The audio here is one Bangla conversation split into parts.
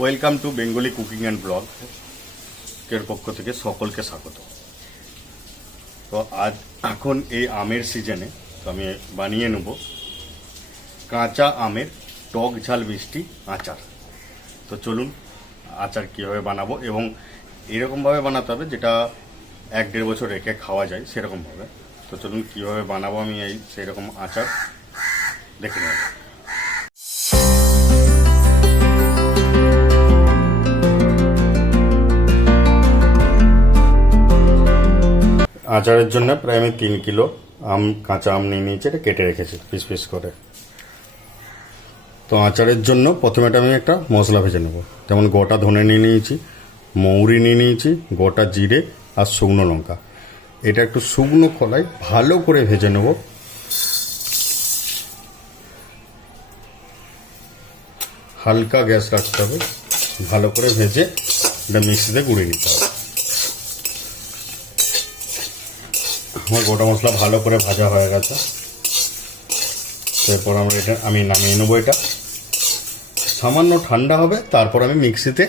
Welcome to Bengali cooking and blog এর পক্ষ থেকে সকলকে স্বাগত। তো আজ এখন এই আমের সিজনে তো আমি বানিয়ে নেব কাঁচা আমের টক ঝাল মিষ্টি আচার। তো চলুন আচার কীভাবে বানাবো এবং এরকমভাবে বানাতে হবে যেটা 1-1.5 বছর রেখে খাওয়া যায় সেরকমভাবে। তো চলুন কীভাবে বানাবো আমি এই সেরকম আচার দেখে নেব। আচারের জন্য প্রায় আমি 3 কিলো কাঁচা আম নিয়ে নিয়েছি, এটা কেটে রেখেছি পিস পিস করে। তো আচারের জন্য প্রথমে আমি একটা মশলা ভেজে নেব। যেমন গোটা ধনে নিয়ে নিয়েছি, মৌরি নিয়ে নিয়েছি, গোটা জিরে আর শুকনো লঙ্কা। এটা একটু শুকনো খোলায় ভালো করে ভেজে নেব। হালকা গ্যাস রাখতে হবে, ভালো করে ভেজে এটা মিক্সিতে গুঁড়িয়ে নিতে হবে। আমার গোটা মশলা ভালো করে ভাজা হয়ে গেছে। এরপর আমি নামিয়ে নেবো। এটা সামান্য ঠান্ডা হবে, তারপর আমি মিক্সিতে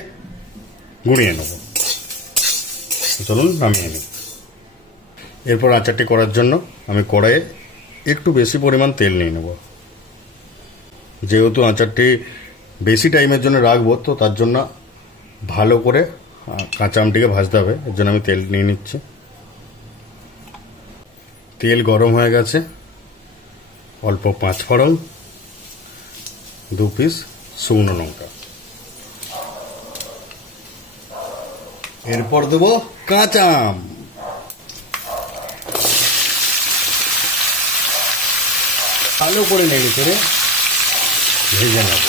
গুঁড়িয়ে নেব। চলুন নামিয়ে নিই। এরপর আচারটি করার জন্য আমি কড়াইয়ে একটু বেশি পরিমাণ তেল নিয়ে নেব। যেহেতু আচারটি বেশি টাইমের জন্য রাখবো, তো তার জন্য ভালো করে কাঁচা আমটিকে ভাজতে হবে। এর জন্য আমি তেল নিয়ে নিচ্ছি। তেল গরম হয়ে গেছে। অল্প 5 ফোড়ন, 2 পিস শুকনো লঙ্কা। এরপর দেবো কাঁচা আম। ভালো করে নেড়ে করে ভেজে নেব।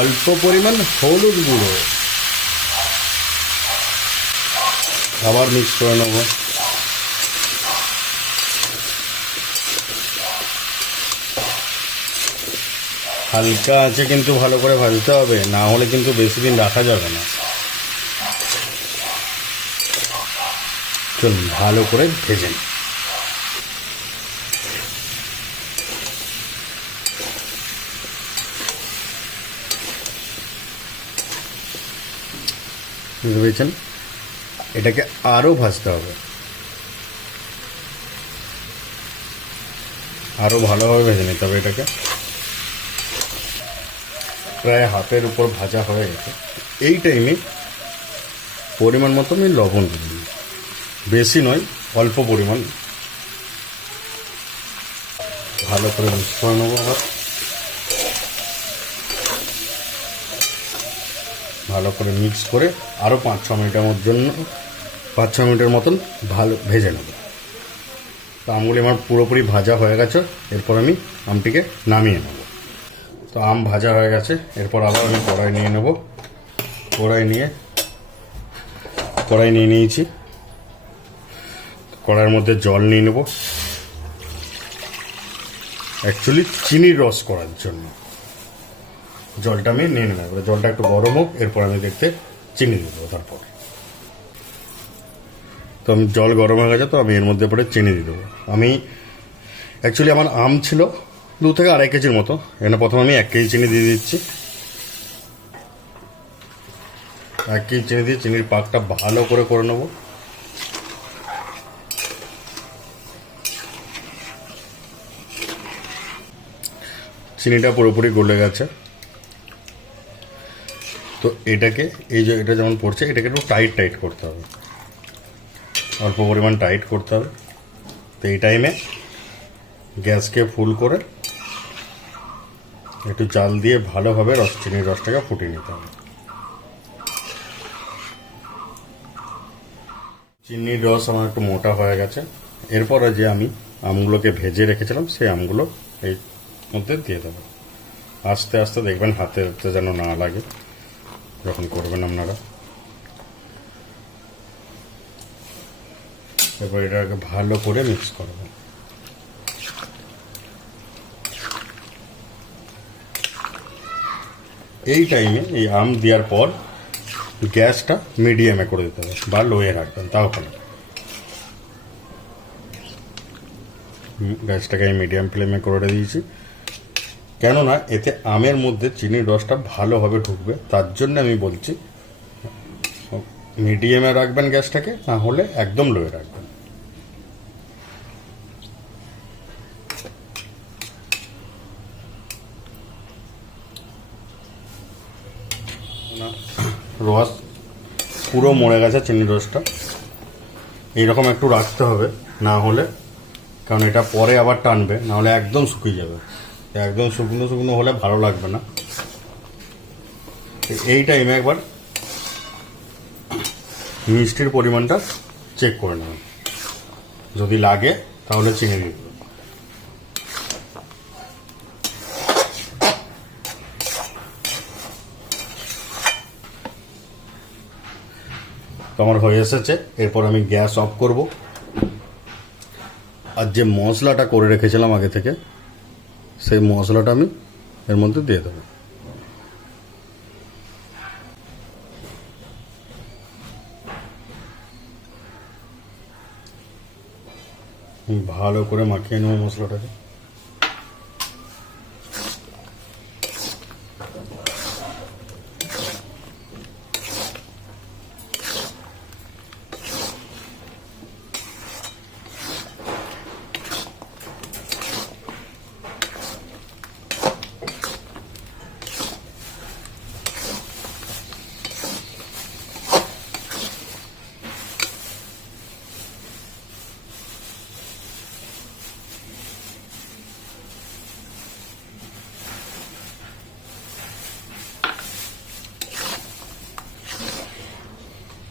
অল্প পরিমাণ হলুদ গুঁড়ো, আবার মিক্স করে নেব। হালকা আছে কিন্তু ভালো করে ভাজতে হবে, না হলে কিন্তু বেশি দিন রাখা যাবে না। চলুন ভালো করে ভেজে নিই। বুঝতে পেরেছেন? এটাকে আরও ভাজতে হবে, আরও ভালোভাবে ভেজে নিতে হবে। এটাকে প্রায় হাতের উপর ভাজা হয়ে গেছে। এই টাইমে পরিমাণ মতো আমি লবণ দিয়ে দিই, বেশি নয়, অল্প পরিমাণ। ভালো করে মিক্স করে নেবো। আবার ভালো করে মিক্স করে আরও 5-6 মিনিটের মতন ভালো ভেজে নেব। তো আমগুলি আমার পুরোপুরি ভাজা হয়ে গেছে। এরপর আমি আমটিকে নামিয়ে নেব। তো আম ভাজা হয়ে গেছে। এরপর আবার আমি কড়াই নিয়ে নেব। কড়াই নিয়ে নিয়েছি। কড়াইয়ের মধ্যে জল নিয়ে নেব, অ্যাকচুয়ালি চিনির রস করার জন্য। জলটা আমি নিয়ে নেব। জলটা একটু গরম হোক, এরপর আমি দেখতে চিনি দেবো। তারপর তো আমি জল গরম হয়ে গেছে, তো আমি এর মধ্যে পরে চিনি দিয়ে দেবো। আমি অ্যাকচুয়ালি আমার আম ছিল 2 থেকে 2.5 কেজির মতো। এখানে প্রথমে আমি 1 কেজি চিনি দিয়ে দিচ্ছি। 1 কেজি চিনি দিয়ে চিনির পাকটা ভালো করে নেব। চিনিটা পুরোপুরি গলে গেছে। তো এটাকে এটা যেমন পড়ছে, এটাকে একটু টাইট করতে হবে, অল্প পরিমাণ টাইট করতে হবে। তো এই টাইমে গ্যাসকে ফুল করে একটু জাল দিয়ে ভালোভাবে চিনির রসটাকে ফুটিয়ে নিতে হবে। চিনির রস আমার একটু মোটা হয়ে গেছে। এরপরে যে আমি আমগুলোকে ভেজে রেখেছিলাম, সেই আমগুলো এই মধ্যে দিয়ে দেবো। আস্তে আস্তে দেখবেন হাতে যেন না লাগে যখন করবেন আপনারা। এরপর এটাকে ভালো করে মিক্স করবেন। এই টাইমে এই আম দেওয়ার পর গ্যাসটা মিডিয়ামে করে দিতে হবে বা লোয়ে রাখবেন, তাও ভালো। গ্যাসটাকে আমি মিডিয়াম ফ্লেমে করে দিয়েছি, কেননা এতে আমের মধ্যে চিনির রসটা ভালোভাবে ঢুকবে, তার জন্য আমি বলছি মিডিয়ামে রাখবেন গ্যাসটাকে, না হলে একদম লোয়ে রাখবেন। রস পুরো মরে গেছে চিনির রসটা, এইরকম একটু রাখতে হবে, না হলে, কারণ এটা পরে আবার টানবে, না হলে একদম শুকিয়ে যাবে। একদম শুকনো শুকনো হলে ভালো লাগবে না। এই টাইমে একবার মিষ্টির পরিমাণটা চেক করে নেবেন, যদি লাগে তাহলে চিনি দিয়ে দেবেন। তো আমার হয়ে এসেছে, এরপর আমি গ্যাস অফ করব, আর যে মশলাটা করে রেখেছিলাম আগে থেকে সেই মশলাটা আমি এর মধ্যে দিয়ে দেবো। ভালো করে মাখিয়ে নেব মশলাটাকে।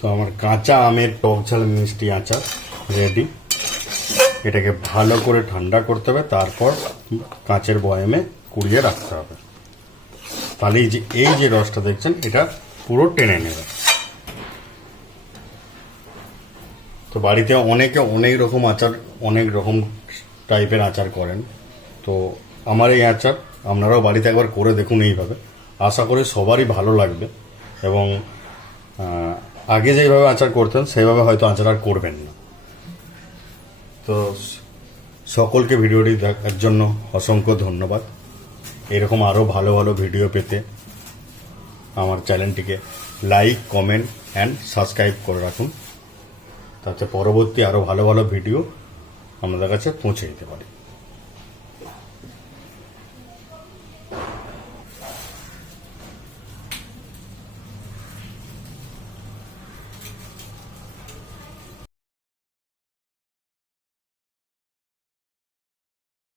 তো আমার কাঁচা আমের টক ঝাল মিষ্টি আচার রেডি। এটাকে ভালো করে ঠান্ডা করতে হবে, তারপর কাঁচের বয়ামে কুড়িয়ে রাখতে হবে, তাহলে এই যে রসটা দেখছেন এটা পুরো টেনে নেবে। তো বাড়িতে অনেকে অনেক রকম আচার, অনেক রকম টাইপের আচার করেন, তো আমার এই আচার আপনারাও বাড়িতে একবার করে দেখুন এইভাবে, আশা করি সবারই ভালো লাগবে। এবং আগে যেভাবে আচার করতেন সেইভাবে হয়তো আচার আর করবেন না। তো সকলকে ভিডিওটি দেখার জন্য অসংখ্য ধন্যবাদ। এরকম আরও ভালো ভালো ভিডিও পেতে আমার চ্যানেলটিকে লাইক, কমেন্ট অ্যান্ড সাবস্ক্রাইব করে রাখুন, তাতে পরবর্তী আরও ভালো ভালো ভিডিও আপনাদের কাছে পৌঁছে দিতে পারি।